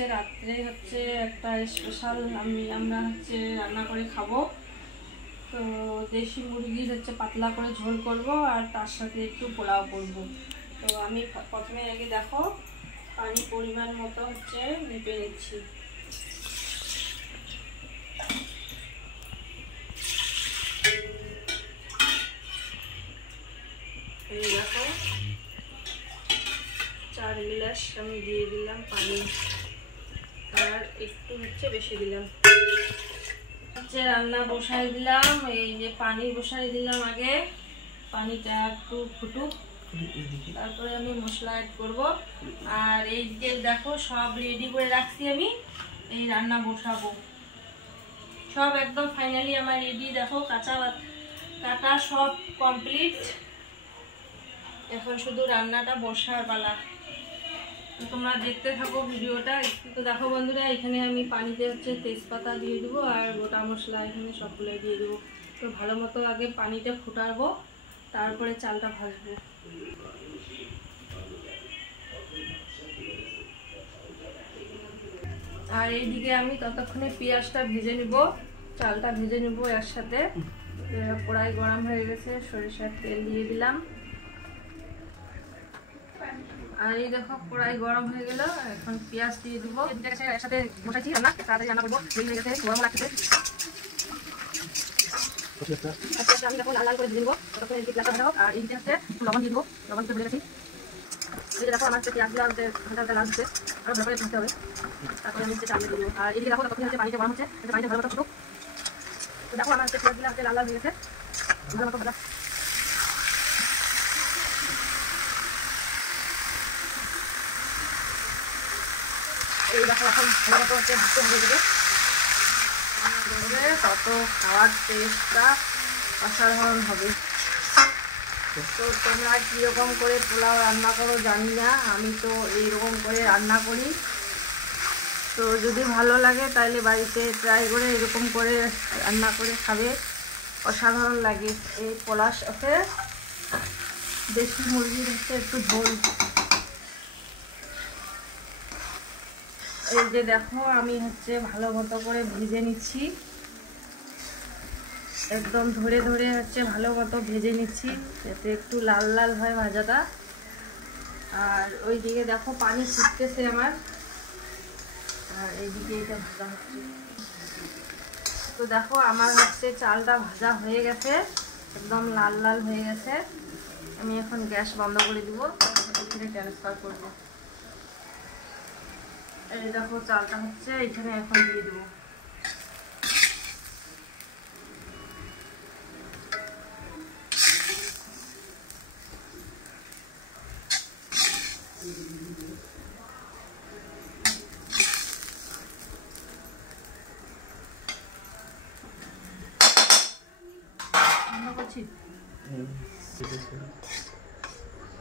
হচ্ছে রাত্রে হচ্ছে একটা স্পেশাল আমরা হচ্ছে রান্না করে খাবো। তো দেশি মুরগির হচ্ছে পাতলা করে ঝোল করব আর তার সাথে একটু পোলাও করব। তো আমি প্রথমে আগে দেখো পানি পরিমাণ মতো হচ্ছে মেপে নিচ্ছি। এই দেখো 4 গ্লাস আমি দিয়ে দিলাম পানি, আর একটু হচ্ছে বেশি দিলাম। হচ্ছে রান্না বসাই দিলাম, এই যে পানি বসাই দিলাম আগে, পানিটা একটু ফুটুক, তারপরে আমি মশলা অ্যাড করব। আর এই যে দেখো সব রেডি করে রাখছি, আমি এই রান্না বসাবো। সব একদম ফাইনালি আমার রেডি, দেখো কাটা সব কমপ্লিট। এখন শুধু রান্নাটা বসার পালা। তো তোমরা দেখতে থাকো ভিডিওটা। তো দেখো বন্ধুরা, এখানে আমি পানিতে হচ্ছে তেজপাতা দিয়ে দেবো আর গোটা মশলা এখানে সবগুলো দিয়ে দেবো। তো ভালো মতো আগে পানিটা ফুটাবো, তারপরে চালটা ভাজবো। আর এইদিকে আমি ততক্ষণে পেঁয়াজটা ভেজে নিব, চালটা ভেজে নিব একসাথে। কড়াই গরম হয়ে গেছে, সরিষার তেল দিয়ে দিলাম। আর এই দেখো কড়াই গরম হয়ে গেল, এখন পেঁয়াজ দিয়ে দিব। একসাথে বসাইছি রান্না, তাড়াতাড়ি রান্না করবো, হয়ে গেছে, গরম লাগছে। আমি দেখো লাল লাল করে দিয়ে দেবো, ততক্ষণ এই পেঁয়াজটা ভাজা হোক। আর এই দিকে হচ্ছে লবণ দিয়ে দেবো, লবণ দিয়ে ভেজে গেছি। এই যে দেখো আমার হচ্ছে পেঁয়াজগুলো হালকা লাল হচ্ছে, আরও ভালো করে ভাজতে হবে। তারপরে আমি হচ্ছে চাল দিয়ে দেবো। আর এদিকে দেখো ততক্ষণ হচ্ছে পানিটা গরম হচ্ছে, পানিটা ভালো মতো ফুটুক। তো দেখো আমার হচ্ছে পেঁয়াজগুলো হচ্ছে লাল লাল হয়ে গেছে, ভালো মতো ভাজা। এই দেখো এখন ভালো মতো হচ্ছে ভাজতে হয়ে যাবে, তত খাওয়ার টেস্টটা অসাধারণ হবে। তো তোমরা কীরকম করে পোলাও রান্না করো জানি না, আমি তো এইরকম করে রান্না করি। তো যদি ভালো লাগে তাহলে বাড়িতে ট্রাই করে এরকম করে রান্না করে খাবে, অসাধারণ লাগে। এই পোলাওর সাথে দেশি মুরগির হচ্ছে একটু ঝোল। এই যে দেখো আমি হচ্ছে ভালো মতো করে ভেজে নিচ্ছি, একদম ধরে ধরে হচ্ছে ভালো মতো ভেজে নিচ্ছি, যাতে একটু লাল লাল হয় ভাজাটা। আর ওই দিকে দেখো পানি ফুটতেছে আমার, আর এইদিকে এটা ভাজা হচ্ছে। তো দেখো আমার হচ্ছে চালটা ভাজা হয়ে গেছে, একদম লাল লাল হয়ে গেছে। আমি এখন গ্যাস বন্ধ করে দিব, এখানে ট্রান্সফার করবো। এই দেখো চালটা হচ্ছে এখানে এখন দিয়ে দেবো।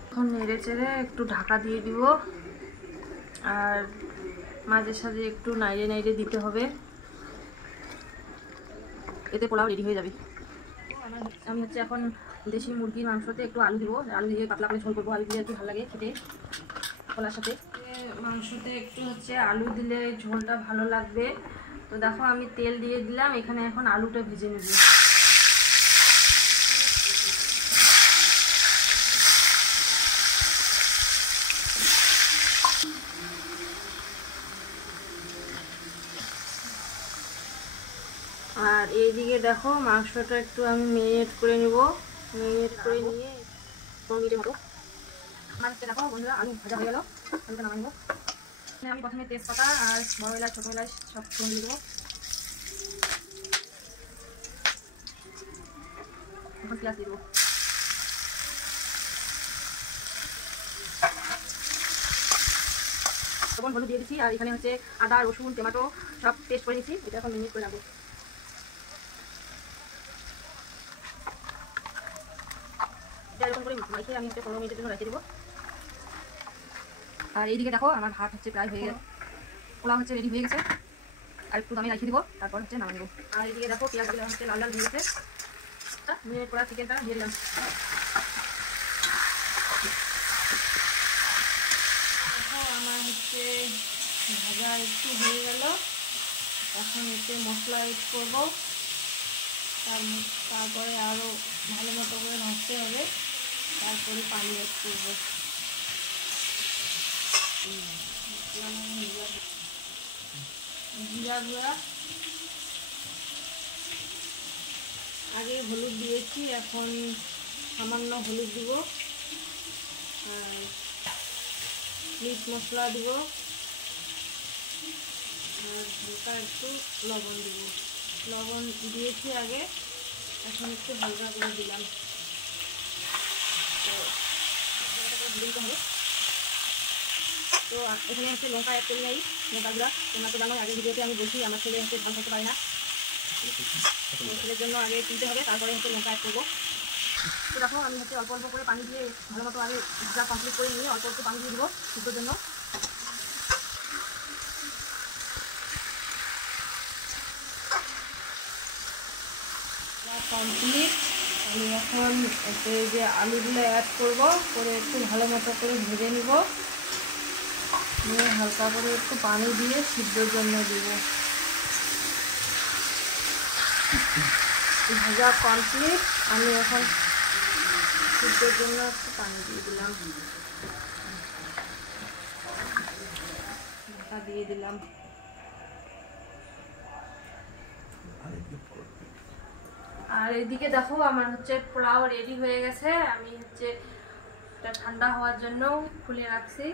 এখন নেড়ে চেড়ে একটু ঢাকা দিয়ে দিব, আর মাঝে সাঝে একটু নাইড়ে নাইড়ে দিতে হবে, এতে পোলাও রেডি হয়ে যাবে। আমি হচ্ছে এখন দেশি মুরগির মাংসতে একটু আলু দিব, আলু দিয়ে পাতলা করে ঝোল করবো। আলু দিলে একটু ভালো লাগে খেতে পোলার সাথে। মাংসতে একটু হচ্ছে আলু দিলে ঝোলটা ভালো লাগবে। তো দেখো আমি তেল দিয়ে দিলাম, এখানে এখন আলুটা ভেজে নেব। আর এইদিকে দেখো মাংসটা একটু আমি মেরিনেট করে নেব, মেরিনেট করে নিয়ে 5 মিনিটের মতো। আমার দেখো বন্ধুরা আলু ভাজা হয়ে গেল, আলুটা নামাই নেব। আমি প্রথমে তেজপাতা আর বড় এলাচ ছোটো এলাচ সব ফোড়ন দিয়ে দেবো। এখন পেঁয়াজ দিয়ে দেবো। লবণ হলুদ দিয়ে দিচ্ছি, আর এখানে হচ্ছে আদা রসুন টমেটো সব পেস্ট করে দিচ্ছি, এটা এখন মেরিনেট করে রাখবো। এরকম করে মাখিয়ে আমি হচ্ছে 15 মিনিটের জন্য রেখে দেবো। আর এইদিকে দেখো আমার ভাত হচ্ছে প্রায় হয়ে গেছে, পোলাও হচ্ছে রেডি হয়ে গেছে। আর একটু আমি রেখে দেবো, তারপর হচ্ছে নামিয়ে দেবো। আর এইদিকে দেখো পেঁয়াজগুলো হচ্ছে লাল লাল হয়ে গেছে, মেরিনেট করা চিকেনটা দিয়ে দিলাম। দেখো আমার হচ্ছে ভাজা একটু হয়ে গেল, এখন এতে মশলা এড করব। তারপরে আরও ভালো মতো করে ভাজতে হবে, তারপরে পানি এড করব। জিরা গুঁড়া আগে হলুদ দিয়েছি, এখন সামান্য হলুদ দিব, আর মিট মশলা দিব, আর হালকা একটু লবণ দিব। লবণ দিয়েছি আগে, এখন একটু হালকা করে দিলাম। তো এখানে হচ্ছে লঙ্কা অ্যাড করে যাই, লঙ্কা গুঁড়া। তোমরা তো জানো, আগে ভিডিওতে আমি বলছি আমার ছেলে হচ্ছে ঝাল খেতে পারে না, ছেলের জন্য আগে তুলতে হবে, তারপরে হচ্ছে লঙ্কা অ্যাড করবো। তো দেখো আমি হচ্ছে অল্প অল্প করে পানি দিয়ে ভালো মতো আগে যা কমপ্লিট করে নিয়ে অল্প অল্প পানি দিয়ে দেবো সিদ্ধর জন্য। কমপ্লিট। আমি এখন এতে যে আলুগুলো অ্যাড করব, করে একটু ভালো মতো করে ভেজে নিব, নিয়ে হালকা করে একটু পানি দিয়ে সিদ্ধর জন্য দিব। ভাজা কমপ্লিট, আমি এখন সিদ্ধর জন্য একটু পানি দিয়ে দিলাম, ঢাকা দিয়ে দিলাম। আর এদিকে দেখো আমার হচ্ছে পোলাও রেডি হয়ে গেছে। আমি হচ্ছে এটা ঠান্ডা হওয়ার জন্য খুলে রাখছি।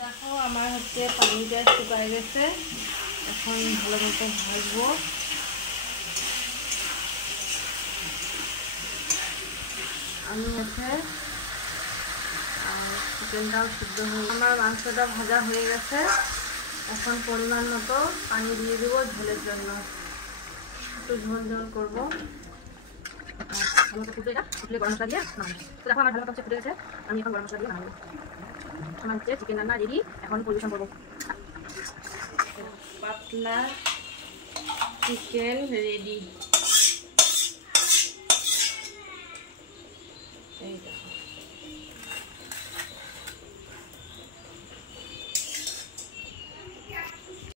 দেখো আমার হচ্ছে পানিটা শুকায় গেছে, এখন ভালো মতো ভাজবো। আমি হচ্ছে চিকেনটাও সিদ্ধ হয়ে, আমার মাংসটা ভাজা হয়ে গেছে। এখন পরিমাণ মতো পানি দিয়ে দেবো ঝোলের জন্য, একটু ঝোল ঝোল করবো। ভালো মতো ফুটে এটা, ফুটলে গরম মশলা দিয়ে নামাবো। তো দেখো আমার ভালো মতো ফুটে গেছে, আমি এখন গরম মশলা দিয়ে নামাবো। আমার হচ্ছে চিকেন রান্না রেডি, এখন পরিবেশন করবো। পাতলা চিকেন রেডি।